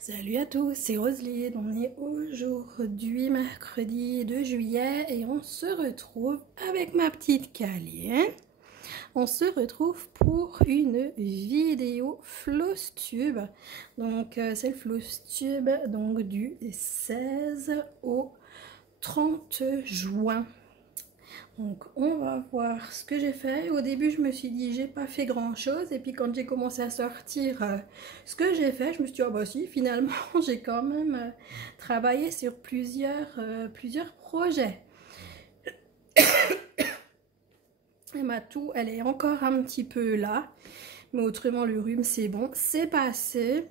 Salut à tous, c'est Roselyne. On est aujourd'hui mercredi 2 juillet et on se retrouve avec ma petite Kaline. On se retrouve pour une vidéo floss tube. Donc c'est le floss tube donc du 16 au 30 juin. Donc on va voir ce que j'ai fait. Au début je me suis dit j'ai pas fait grand chose, et puis quand j'ai commencé à sortir ce que j'ai fait, je me suis dit oh bah si, finalement j'ai quand même travaillé sur plusieurs projets. Et ma toux elle est encore un petit peu là, mais autrement le rhume c'est bon, c'est passé.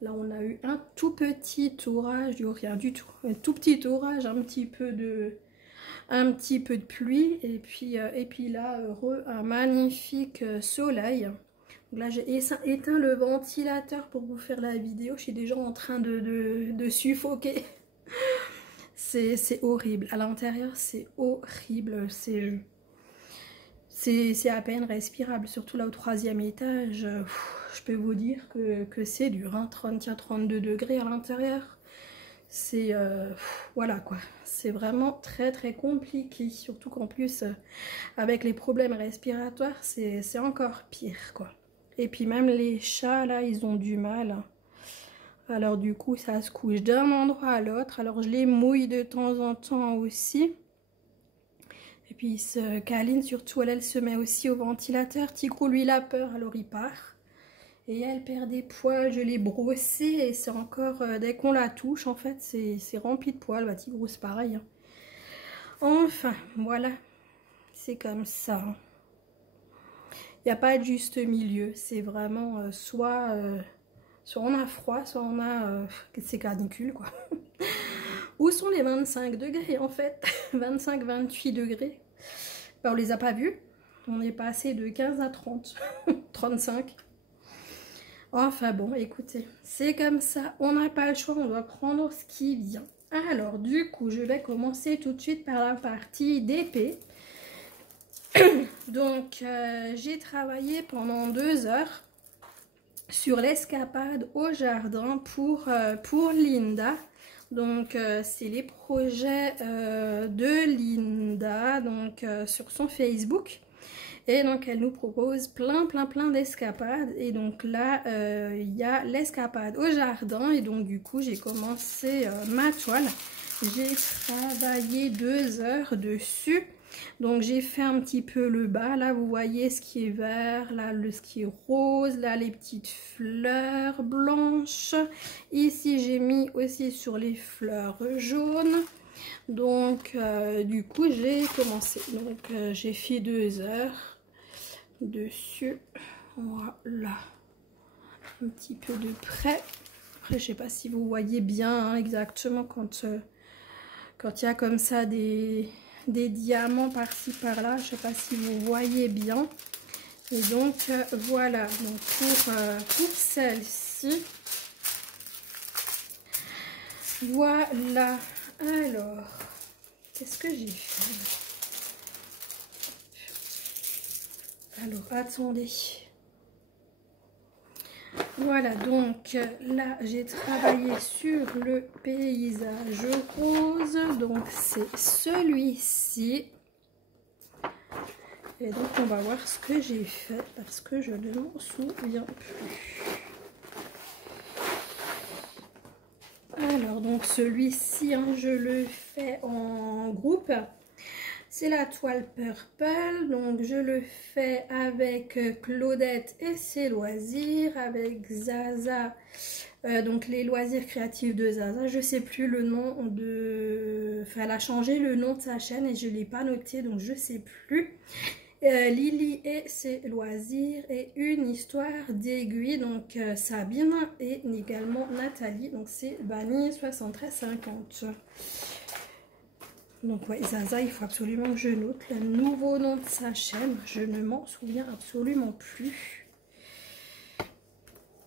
Là on a eu un tout petit orage, rien du tout, un tout petit orage, un petit peu de pluie, et puis là un magnifique soleil. Donc là j'ai éteint le ventilateur pour vous faire la vidéo, je suis déjà en train de suffoquer. C'est horrible à l'intérieur, c'est horrible, c'est à peine respirable, surtout là au 3e étage. Je peux vous dire que c'est dur, hein, 31-32 degrés à l'intérieur. C'est voilà quoi, c'est vraiment très très compliqué, surtout qu'en plus avec les problèmes respiratoires c'est encore pire quoi. Et puis même les chats là ils ont du mal, alors du coup ça se couche d'un endroit à l'autre, alors je les mouille de temps en temps aussi. Et puis il se câline, surtout elle se met aussi au ventilateur. Tigrou lui il a peur, alors il part. Et elle perd des poils, je l'ai brossée et c'est encore, dès qu'on la touche en fait, c'est rempli de poils. Bah Tigrou c'est pareil, hein. Enfin, voilà, c'est comme ça. Il n'y a pas de juste milieu, c'est vraiment soit on a froid, soit on a, c'est canicule quoi. Où sont les 25 degrés en fait? 25-28 degrés. Ben, on les a pas vus, on est passé de 15 à 30, 35. Enfin bon, écoutez, c'est comme ça, on n'a pas le choix, on doit prendre ce qui vient. Alors du coup, je vais commencer tout de suite par la partie d'épée. Donc, j'ai travaillé pendant 2 heures sur l'escapade au jardin pour Linda. Donc, c'est les projets de Linda, donc sur son Facebook. Et donc elle nous propose plein d'escapades. Et donc là il y a l'escapade au jardin. Et donc du coup j'ai commencé ma toile. J'ai travaillé 2 heures dessus. Donc j'ai fait un petit peu le bas. Là vous voyez ce qui est vert, là ce qui est rose, là les petites fleurs blanches. Ici j'ai mis aussi sur les fleurs jaunes. Donc du coup j'ai commencé. Donc j'ai fait 2 heures dessus, voilà, un petit peu de près. Après je sais pas si vous voyez bien hein, exactement quand il y a comme ça des diamants par-ci par-là, je sais pas si vous voyez bien. Et donc voilà, donc pour celle-ci, voilà. Alors qu'est-ce que j'ai fait? Alors, attendez. Voilà, donc là, j'ai travaillé sur le paysage rose. Donc, c'est celui-ci. Et donc, on va voir ce que j'ai fait parce que je ne m'en souviens plus. Alors, donc, celui-ci, hein, je le fais en groupe. C'est la toile Purple, donc je le fais avec Claudette et ses loisirs, avec Zaza, donc les loisirs créatifs de Zaza. Je sais plus le nom de... Enfin, elle a changé le nom de sa chaîne et je ne l'ai pas noté, donc je sais plus. Lily et ses loisirs et une histoire d'aiguille, donc Sabine et également Nathalie, donc c'est Vanille 7350. Donc ouais, Zaza, il faut absolument que je note le nouveau nom de sa chaîne. Je ne m'en souviens absolument plus.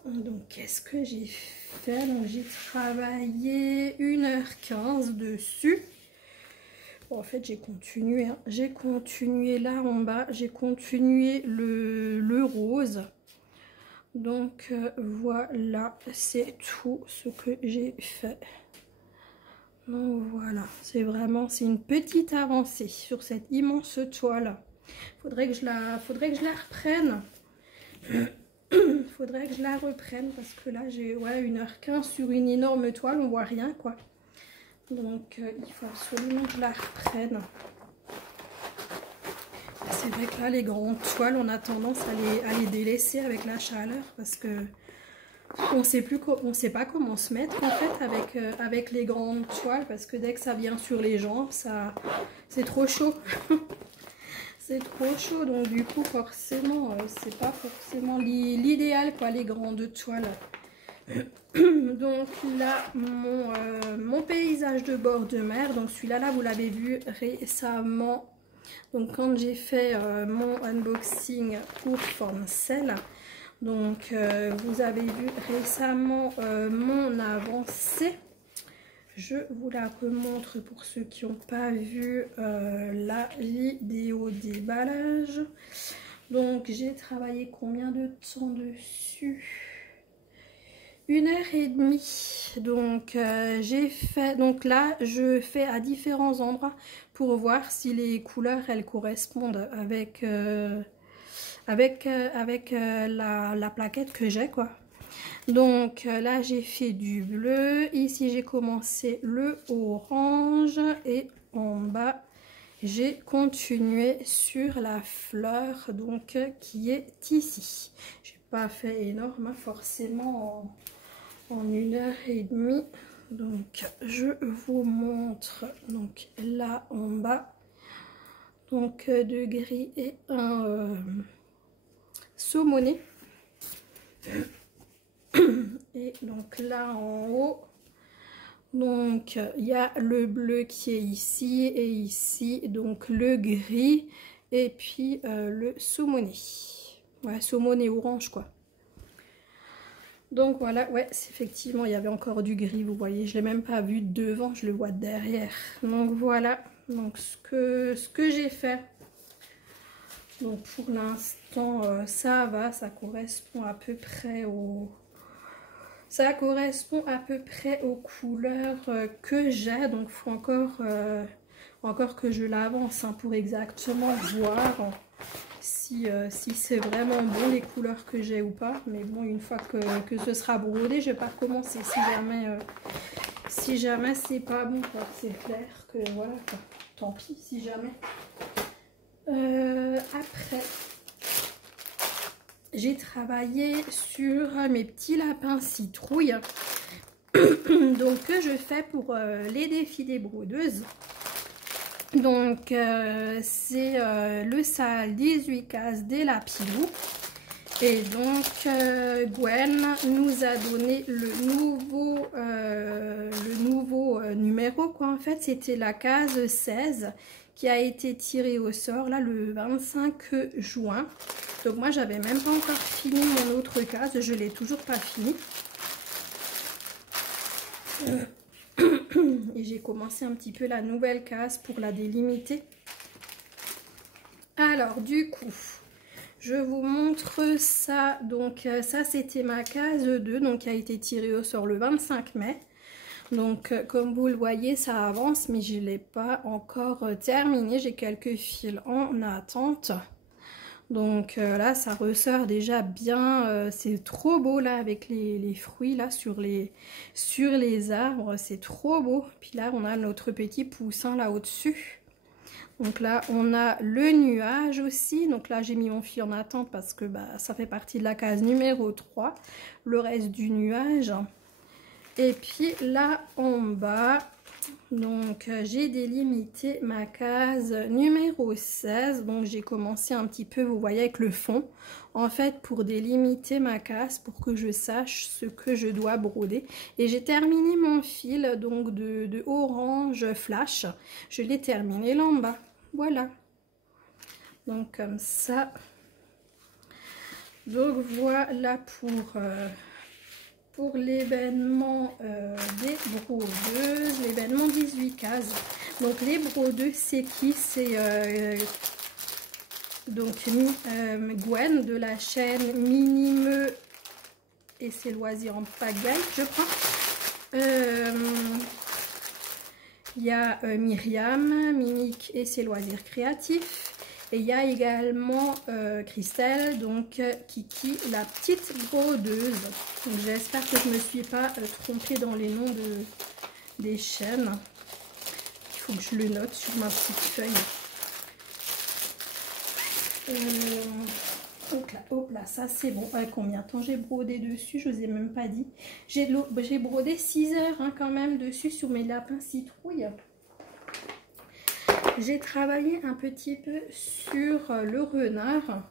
Donc qu'est-ce que j'ai fait? Donc j'ai travaillé 1h15 dessus. Bon, en fait j'ai continué. Hein. J'ai continué là en bas. J'ai continué le rose. Donc voilà, c'est tout ce que j'ai fait. Donc voilà, c'est une petite avancée sur cette immense toile. Faudrait que je la reprenne. Faudrait que je la reprenne parce que là j'ai 1h15 sur une énorme toile, on voit rien quoi. Donc il faut absolument que je la reprenne. C'est vrai que là les grandes toiles on a tendance à les délaisser avec la chaleur parce que on sait pas comment se mettre en fait avec les grandes toiles parce que dès que ça vient sur les jambes, c'est trop chaud. C'est trop chaud, donc du coup forcément c'est pas forcément l'idéal quoi, les grandes toiles. Donc là mon paysage de bord de mer, donc celui-là vous l'avez vu récemment. Donc quand j'ai fait mon unboxing pour Formcell, donc vous avez vu récemment mon avancée. Je vous la remontre pour ceux qui n'ont pas vu la vidéo déballage. Donc j'ai travaillé combien de temps dessus? 1h30. Donc j'ai fait, donc là je fais à différents endroits pour voir si les couleurs elles correspondent avec la plaquette que j'ai quoi. Donc là j'ai fait du bleu, ici j'ai commencé le orange et en bas j'ai continué sur la fleur donc qui est ici. J'ai pas fait énorme hein, forcément en 1h30. Donc je vous montre donc là en bas donc de gris et un saumoné. Et donc là en haut, donc il y a le bleu qui est ici et ici, donc le gris et puis le saumoné. Ouais, saumoné orange quoi. Donc voilà, ouais, effectivement il y avait encore du gris, vous voyez, je l'ai même pas vu devant, je le vois derrière. Donc voilà, donc ce que j'ai fait. Donc pour l'instant ça va, ça correspond à peu près au... Ça correspond à peu près aux couleurs que j'ai, donc il faut encore que je l'avance hein, pour exactement voir si c'est vraiment bon les couleurs que j'ai ou pas. Mais bon, une fois que ce sera brodé, je vais pas recommencer si jamais c'est pas bon. C'est clair que voilà, quoi. Tant pis si jamais. Après... J'ai travaillé sur mes petits lapins citrouilles donc que je fais pour les défis des brodeuses. Donc c'est le Sahel 18 cases des Lapilous. Et donc Gwen nous a donné le nouveau numéro quoi. En fait c'était la case 16 qui a été tirée au sort là le 25 juin. Donc moi j'avais même pas encore fini mon autre case, je l'ai toujours pas fini. Et j'ai commencé un petit peu la nouvelle case pour la délimiter. Alors du coup, je vous montre ça. Donc ça c'était ma case 2, donc qui a été tirée au sort le 25 mai. Donc comme vous le voyez ça avance mais je ne l'ai pas encore terminé. J'ai quelques fils en attente. Donc là ça ressort déjà bien, c'est trop beau là avec les fruits là sur les arbres, c'est trop beau. Puis là on a notre petit poussin là au-dessus. Donc là on a le nuage aussi, donc là j'ai mis mon fil en attente parce que bah, ça fait partie de la case numéro 3, le reste du nuage. Et puis là en bas, donc j'ai délimité ma case numéro 16, donc j'ai commencé un petit peu, vous voyez, avec le fond, en fait pour délimiter ma case, pour que je sache ce que je dois broder. Et j'ai terminé mon fil donc de orange flash, je l'ai terminé là en bas, voilà. Donc comme ça, donc voilà pour l'événement des brodeuses, l'événement 18 cases. Donc les brodeuses c'est qui? C'est donc Gwen de la chaîne Minimeux et ses loisirs en pagaille, je crois. Il y a Myriam, Mimique et ses loisirs créatifs. Et il y a également Christelle, donc Kiki, la petite brodeuse. J'espère que je ne me suis pas trompée dans les noms des chaînes. Il faut que je le note sur ma petite feuille. Hop là, ça c'est bon. Combien de temps j'ai brodé dessus? Je vous ai même pas dit. J'ai brodé 6 heures hein, quand même dessus sur mes lapins citrouilles. J'ai travaillé un petit peu sur le renard.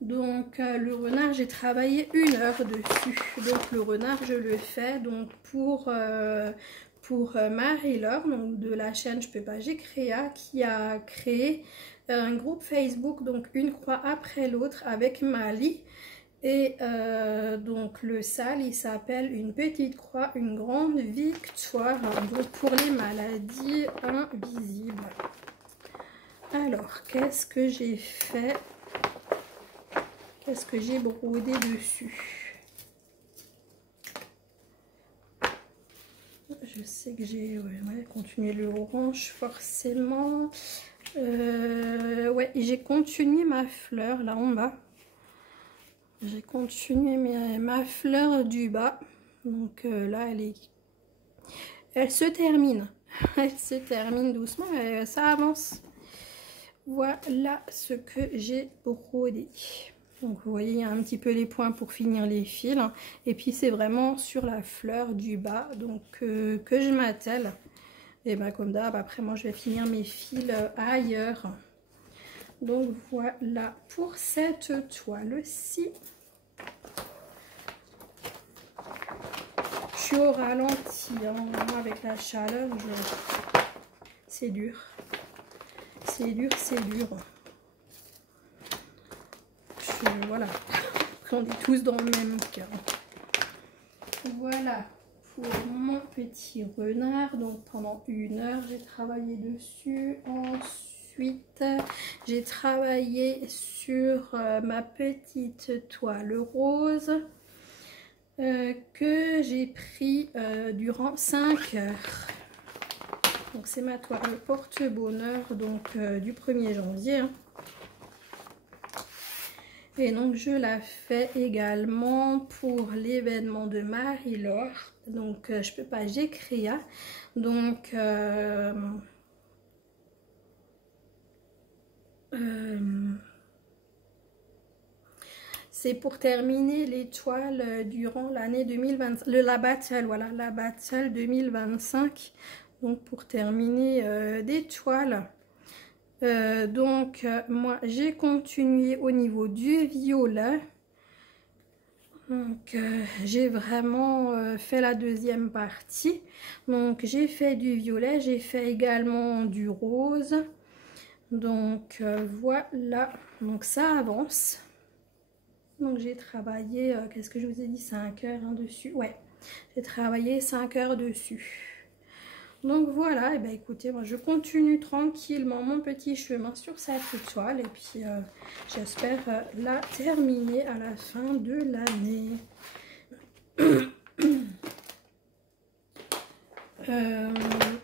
Donc le renard, j'ai travaillé 1 heure dessus. Donc le renard, je le fais donc pour Marie-Laure, donc de la chaîne Je peux pas, j'ai créa, qui a créé un groupe Facebook, donc une croix après l'autre avec Mali. Et donc le sale, il s'appelle Une petite croix, une grande victoire, donc pour les maladies invisibles. Alors, qu'est-ce que j'ai fait? Qu'est-ce que j'ai brodé dessus? Je sais que j'ai continué le orange forcément. Ouais, j'ai continué ma fleur là en bas. J'ai continué ma fleur du bas. Donc là, elle se termine. Elle se termine doucement, mais ça avance. Voilà ce que j'ai brodé. Donc vous voyez, il y a un petit peu les points pour finir les fils. Et puis c'est vraiment sur la fleur du bas donc que je m'attelle. Et bien comme d'hab, après moi je vais finir mes fils ailleurs. Donc voilà pour cette toile-ci. Je suis au ralenti hein, avec la chaleur. C'est dur. C'est dur, c'est dur. Voilà. Après, on est tous dans le même cas. Voilà pour mon petit renard. Donc pendant 1 heure, j'ai travaillé dessus. Ensuite, j'ai travaillé sur ma petite toile rose que j'ai pris durant 5 heures. Donc c'est ma toile porte-bonheur donc du 1er janvier. Hein. Et donc je la fais également pour l'événement de Marie-Laure. Donc je peux pas, j'ai créa. Donc c'est pour terminer les toiles durant l'année 2020, la battle, voilà, la battle 2025. Donc pour terminer des toiles. Moi j'ai continué au niveau du violet. Donc j'ai vraiment fait la deuxième partie. Donc j'ai fait du violet, j'ai fait également du rose. Donc voilà, donc ça avance. Donc j'ai travaillé, qu'est-ce que je vous ai dit, 5 heures hein, dessus. Ouais, j'ai travaillé 5 heures dessus. Donc voilà, et bien écoutez, moi je continue tranquillement mon petit chemin sur cette toile. Et puis j'espère la terminer à la fin de l'année.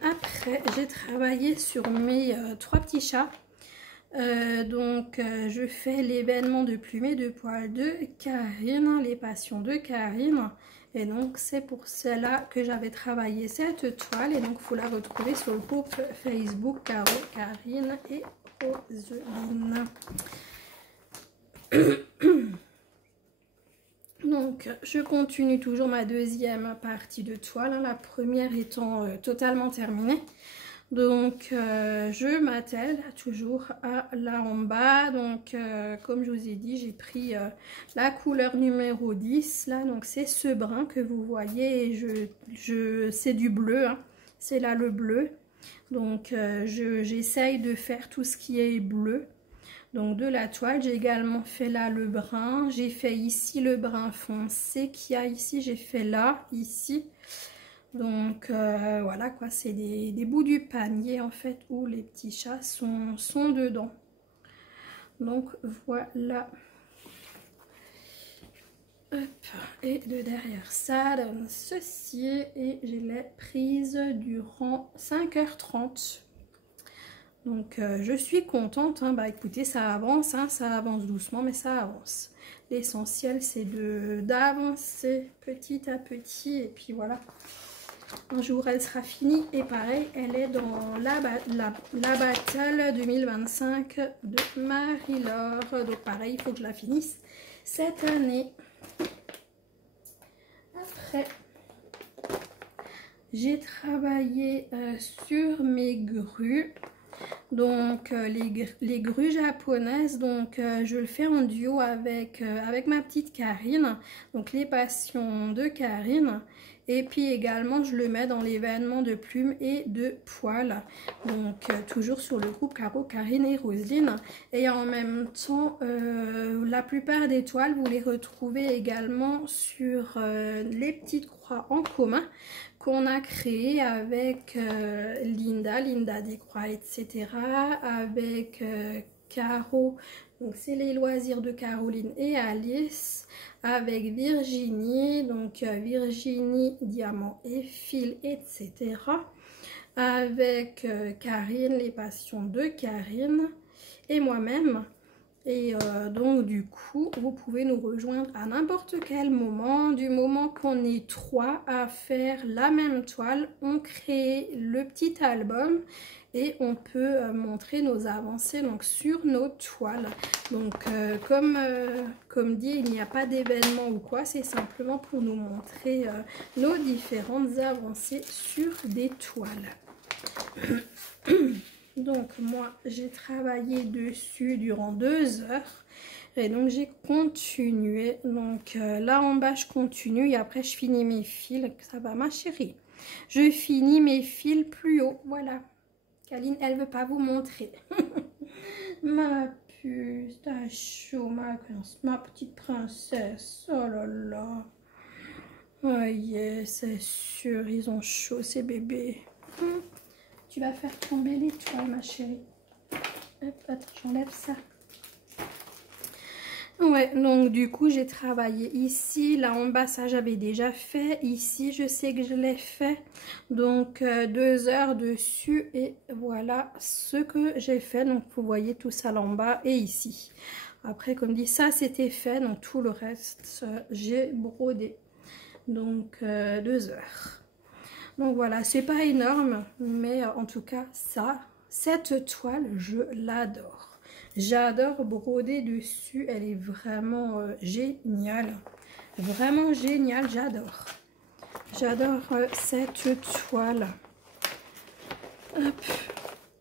Après, j'ai travaillé sur mes 3 petits chats. Je fais l'événement de plumes et de poils de Karine, les passions de Karine. Et donc c'est pour cela que j'avais travaillé cette toile. Et donc il faut la retrouver sur le groupe Facebook Caro, Karine et Roseline. Donc je continue toujours ma deuxième partie de toile, hein, la première étant totalement terminée. Donc je m'attelle toujours à là en bas. Donc comme je vous ai dit, j'ai pris la couleur numéro 10 là. Donc c'est ce brun que vous voyez. Et c'est du bleu, hein. C'est là le bleu. Donc j'essaye de faire tout ce qui est bleu. Donc de la toile, j'ai également fait là le brun. J'ai fait ici le brun foncé qu'il y a ici. J'ai fait là, ici. Donc voilà quoi, c'est des bouts du panier en fait où les petits chats sont dedans. Donc voilà. Hop. Et de derrière ça donne ceci et je l'ai prise durant 5h30. Donc je suis contente, hein. Bah écoutez, ça avance, hein, ça avance doucement mais ça avance. L'essentiel c'est d'avancer petit à petit et puis voilà. Un jour elle sera finie et pareil, elle est dans la battle 2025 de Marie-Laure. Donc pareil, il faut que je la finisse cette année. Après, j'ai travaillé sur mes grues. Donc les grues japonaises, donc je le fais en duo avec ma petite Karine, donc les passions de Karine. Et puis également je le mets dans l'événement de plumes et de poils, donc toujours sur le groupe Caro, Karine et Roselyne. Et en même temps la plupart des toiles vous les retrouvez également sur les petites croix en commun qu'on a créé avec Linda des croix, etc. Avec Caro, donc c'est les loisirs de Caroline et Alice, avec Virginie, donc Virginie, diamant et fil, etc. Avec Karine, les passions de Karine et moi-même. Et donc du coup, vous pouvez nous rejoindre à n'importe quel moment. Du moment qu'on est 3 à faire la même toile, on crée le petit album et on peut montrer nos avancées donc sur nos toiles. Donc comme dit, il n'y a pas d'événement ou quoi, c'est simplement pour nous montrer nos différentes avancées sur des toiles. Donc moi j'ai travaillé dessus durant 2 heures et donc j'ai continué. Donc là en bas je continue et après je finis mes fils. Ça va ma chérie, je finis mes fils plus haut. Voilà, Kaline elle veut pas vous montrer. Ma puce, t'as chaud ma petite princesse. Oh là là. Oh yes, c'est sûr, ils ont chaud ces bébés. Tu vas faire tomber les toiles, ma chérie. Hop, attends, j'enlève ça. Ouais, donc du coup, j'ai travaillé ici. Là en bas, ça j'avais déjà fait. Ici, je sais que je l'ai fait. Donc, 2 heures dessus. Et voilà ce que j'ai fait. Donc, vous voyez tout ça là en bas et ici. Après, comme dit, ça c'était fait. Donc, tout le reste, j'ai brodé. Donc, 2 heures. Donc voilà, c'est pas énorme, mais en tout cas, cette toile, je l'adore. J'adore broder dessus, elle est vraiment géniale. Vraiment géniale, j'adore. J'adore cette toile. Hop.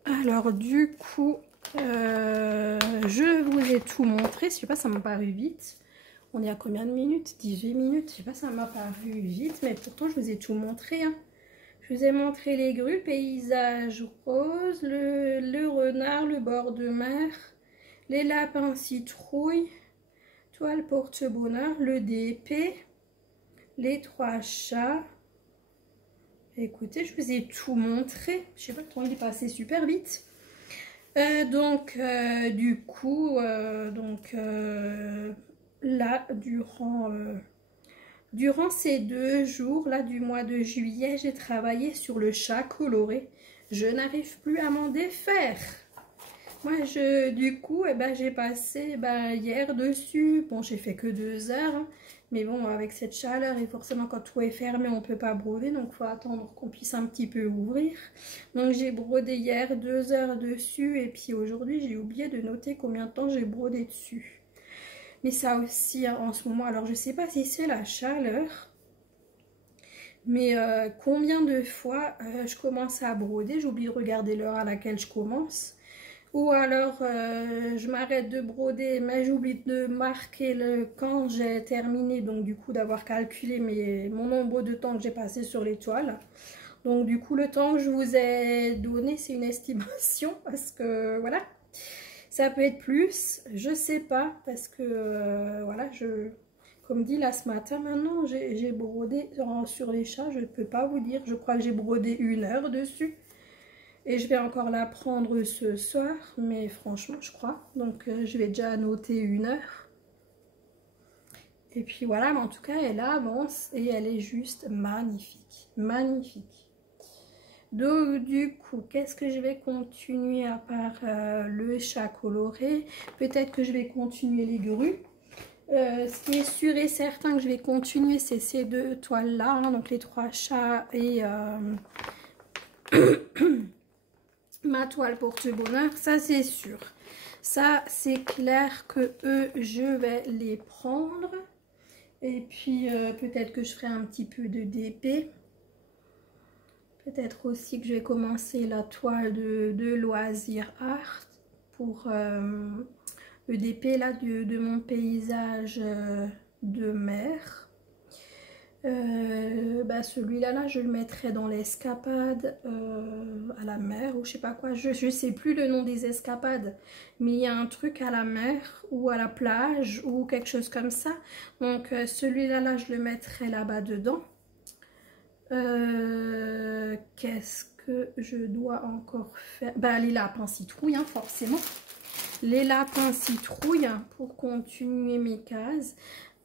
Alors du coup, je vous ai tout montré. Je sais pas, ça m'a paru vite. On est à combien de minutes? 18 minutes. Je sais pas, ça m'a paru vite, mais pourtant je vous ai tout montré, hein. Je vous ai montré les grues, paysage rose, le renard, le bord de mer, les lapins citrouilles, toile porte-bonheur, le DP, les 3 chats. Écoutez, je vous ai tout montré. Je sais pas, le temps il est passé super vite. Du coup, là, durant ces 2 jours là du mois de juillet, j'ai travaillé sur le chat coloré. Je n'arrive plus à m'en défaire. Moi, du coup, j'ai passé hier dessus. Bon, j'ai fait que 2 heures. Hein, mais bon, avec cette chaleur et forcément quand tout est fermé, on ne peut pas broder. Donc, il faut attendre qu'on puisse un petit peu ouvrir. Donc, j'ai brodé hier 2 heures dessus. Et puis aujourd'hui, j'ai oublié de noter combien de temps j'ai brodé dessus. Mais ça aussi, hein, en ce moment, alors je sais pas si c'est la chaleur, mais combien de fois je commence à broder, j'oublie de regarder l'heure à laquelle je commence, ou alors je m'arrête de broder, mais j'oublie de marquer quand j'ai terminé, donc du coup d'avoir calculé mon nombre de temps que j'ai passé sur les toiles. Donc du coup le temps que je vous ai donné, c'est une estimation, parce que voilà. Ça peut être plus, je sais pas, parce que voilà, comme dit là ce matin, maintenant j'ai brodé sur les chats, je ne peux pas vous dire, je crois que j'ai brodé 1 heure dessus. Et je vais encore la prendre ce soir, mais franchement je crois, donc je vais déjà noter 1 heure. Et puis voilà, mais en tout cas, elle avance et elle est juste magnifique. Magnifique. Donc du coup, qu'est-ce que je vais continuer à part le chat coloré? Peut-être que je vais continuer les grues. Ce qui est sûr et certain que je vais continuer, c'est ces deux toiles-là, hein, donc les trois chats et ma toile porte-bonheur, ça c'est sûr. Ça, c'est clair que eux, je vais les prendre. Et puis, peut-être que je ferai un petit peu de DP. Peut-être aussi que je vais commencer la toile de Loisir Art pour le DP là, de mon paysage de mer. Celui-là, là, je le mettrai dans l'escapade à la mer ou je sais pas quoi. Je sais plus le nom des escapades, mais il y a un truc à la mer ou à la plage ou quelque chose comme ça. Donc celui-là, là, je le mettrai là-bas dedans. Qu'est-ce que je dois encore faire? Les lapins citrouilles, hein, forcément. Les lapins citrouilles pour continuer mes cases.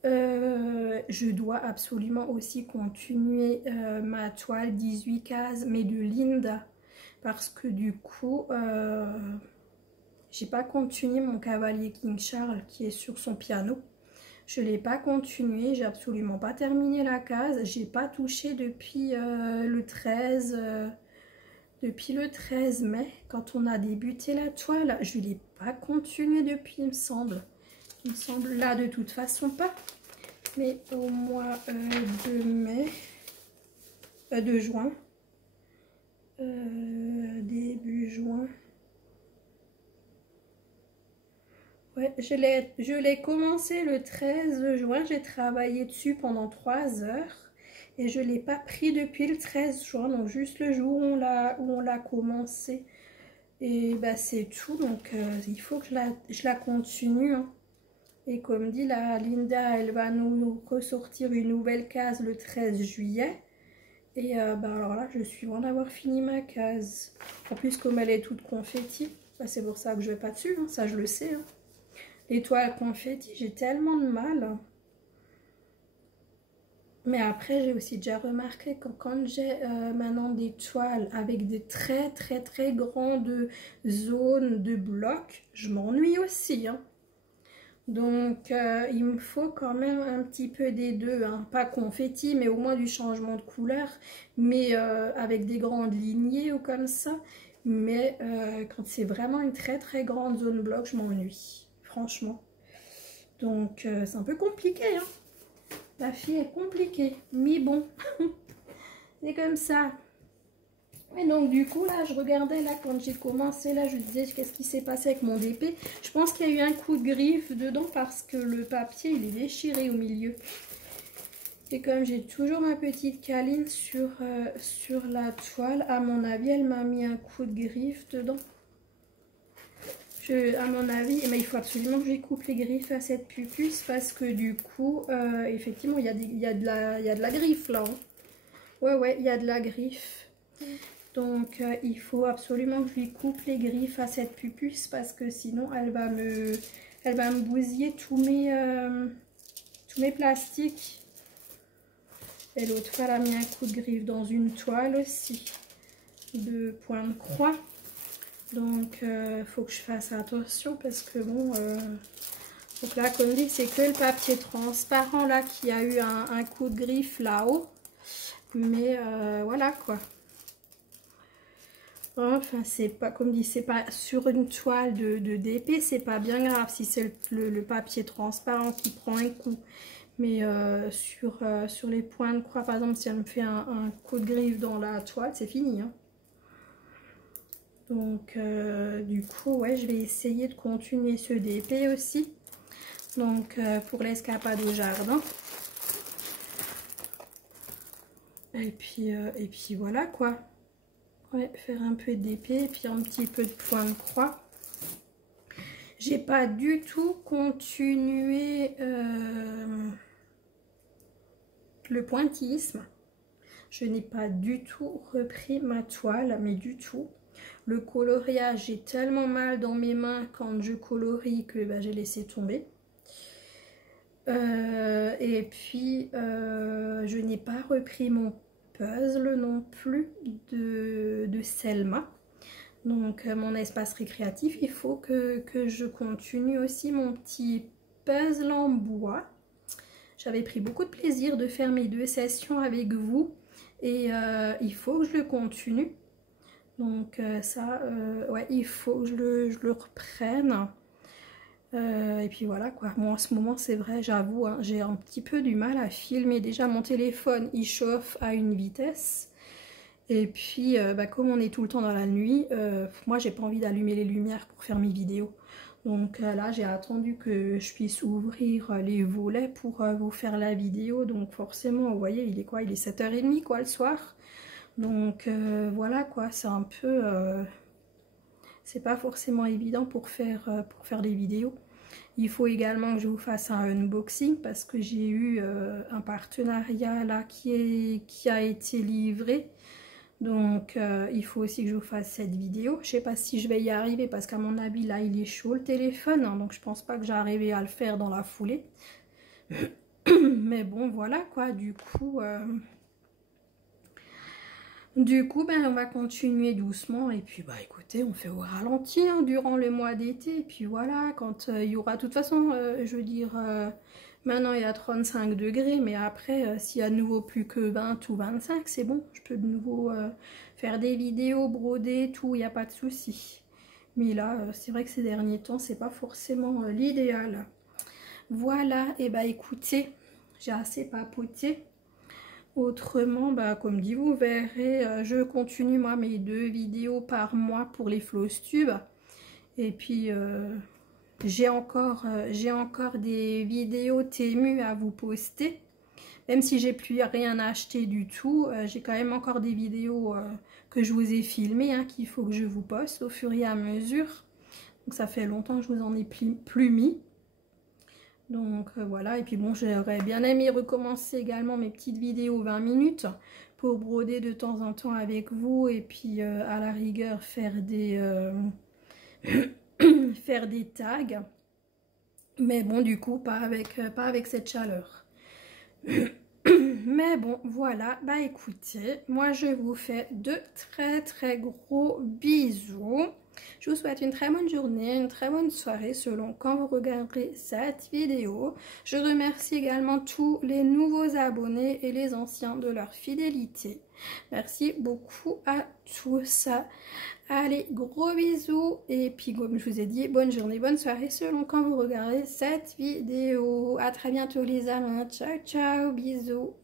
Je dois absolument aussi continuer ma toile 18 cases, mais de Linda, parce que du coup, j'ai pas continué mon cavalier King Charles qui est sur son piano. Je l'ai pas continué, j'ai absolument pas terminé la case, j'ai pas touché depuis le 13 mai, quand on a débuté la toile. Je l'ai pas continué depuis, il me semble. Il me semble là de toute façon pas. Mais au mois de mai, de juin, début juin. Ouais, je l'ai commencé le 13 juin, j'ai travaillé dessus pendant 3 heures et je ne l'ai pas pris depuis le 13 juin, donc juste le jour où on l'a commencé. Et c'est tout, donc il faut que je la continue, hein. Et comme dit, la Linda, elle va nous ressortir une nouvelle case le 13 juillet. Et alors là, je suis loin d'avoir fini ma case. En plus, comme elle est toute confetti, c'est pour ça que je vais pas dessus, hein, ça je le sais. Hein. Les toiles confetti, j'ai tellement de mal. Mais après, j'ai aussi déjà remarqué que quand j'ai maintenant des toiles avec des très grandes zones de blocs, je m'ennuie aussi, hein. Donc, il me faut quand même un petit peu des deux, hein. Pas confetti, mais au moins du changement de couleur, mais avec des grandes lignées ou comme ça. Mais quand c'est vraiment une très grande zone bloc, je m'ennuie, franchement. Donc, c'est un peu compliqué, hein. La fille est compliquée, mais bon, c'est comme ça. Et donc du coup là je regardais là quand j'ai commencé là, je disais qu'est-ce qui s'est passé avec mon DP. Je pense qu'il y a eu un coup de griffe dedans parce que le papier il est déchiré au milieu. Et comme j'ai toujours ma petite câline sur la toile, à mon avis elle m'a mis un coup de griffe dedans. À mon avis, il faut absolument que je coupe les griffes à cette pupuce parce que du coup, effectivement, il y a de la griffe là. Hein. Ouais, il y a de la griffe. Donc, il faut absolument que je lui coupe les griffes à cette pupuce parce que sinon, elle va me bousiller tous mes plastiques. Et l'autre fois, elle a mis un coup de griffe dans une toile aussi de point de croix. Donc, faut que je fasse attention parce que bon... Donc là, comme dit, c'est que le papier transparent là qui a eu un coup de griffe là-haut. Mais voilà quoi. Enfin, c'est pas, comme dit, c'est pas sur une toile de DP, c'est pas bien grave si c'est le papier transparent qui prend un coup. Mais sur les points de croix, par exemple, si elle me fait un coup de griffe dans la toile, c'est fini. Hein. Donc, du coup, ouais, je vais essayer de continuer ce DP aussi. Donc, pour l'escapade au jardin. Et puis voilà, quoi. Ouais, faire un peu d'épée et puis un petit peu de point de croix. J'ai pas du tout continué le pointillisme. Je n'ai pas du tout repris ma toile, mais du tout. Le coloriage, j'ai tellement mal dans mes mains quand je colorie que j'ai laissé tomber. Et puis, je n'ai pas repris mon puzzle non plus de Selma. Donc, mon espace récréatif, il faut que je continue aussi mon petit puzzle en bois. J'avais pris beaucoup de plaisir de faire mes 2 sessions avec vous. Et il faut que je le continue. Donc, ça, ouais, il faut que je le reprenne. Et puis voilà quoi, moi en ce moment c'est vrai, j'avoue, hein, j'ai un petit peu du mal à filmer. Déjà mon téléphone il chauffe à une vitesse. Et puis bah, comme on est tout le temps dans la nuit, moi j'ai pas envie d'allumer les lumières pour faire mes vidéos. Donc là j'ai attendu que je puisse ouvrir les volets pour vous faire la vidéo. Donc forcément vous voyez il est quoi, il est 7h30 quoi le soir. Donc voilà quoi, c'est un peu... c'est pas forcément évident pour faire des vidéos. Il faut également que je vous fasse un unboxing parce que j'ai eu un partenariat là qui a été livré. Donc il faut aussi que je vous fasse cette vidéo. Je sais pas si je vais y arriver parce qu'à mon avis là il est chaud le téléphone. Hein, donc je pense pas que j'arriverai à le faire dans la foulée. Mais bon voilà quoi, du coup... ben, on va continuer doucement et puis, bah, écoutez, on fait au ralenti hein, durant le mois d'été. Et puis voilà, quand il y aura, de toute façon, je veux dire, maintenant il y a 35 degrés, mais après, s'il y a de nouveau plus que 20 ou 25, c'est bon. Je peux de nouveau faire des vidéos, broder, tout, il n'y a pas de souci. Mais là, c'est vrai que ces derniers temps, c'est pas forcément l'idéal. Voilà, et bah écoutez, j'ai assez papoté. Autrement, bah, comme dit, vous verrez, je continue moi mes 2 vidéos par mois pour les floss tubes. Et puis, j'ai encore des vidéos Temu à vous poster. Même si j'ai plus rien acheté du tout, j'ai quand même encore des vidéos que je vous ai filmées, hein, qu'il faut que je vous poste au fur et à mesure. Donc ça fait longtemps que je vous en ai plus mis. Donc voilà, et puis bon, j'aurais bien aimé recommencer également mes petites vidéos 20 minutes pour broder de temps en temps avec vous et puis à la rigueur faire des, faire des tags. Mais bon, du coup, pas avec cette chaleur. Mais bon, voilà, bah écoutez, moi je vous fais de très gros bisous. Je vous souhaite une très bonne journée, une très bonne soirée selon quand vous regarderez cette vidéo. Je remercie également tous les nouveaux abonnés et les anciens de leur fidélité. Merci beaucoup à tous. Allez, gros bisous et puis comme je vous ai dit, bonne journée, bonne soirée selon quand vous regarderez cette vidéo. À très bientôt les amis, ciao ciao, bisous.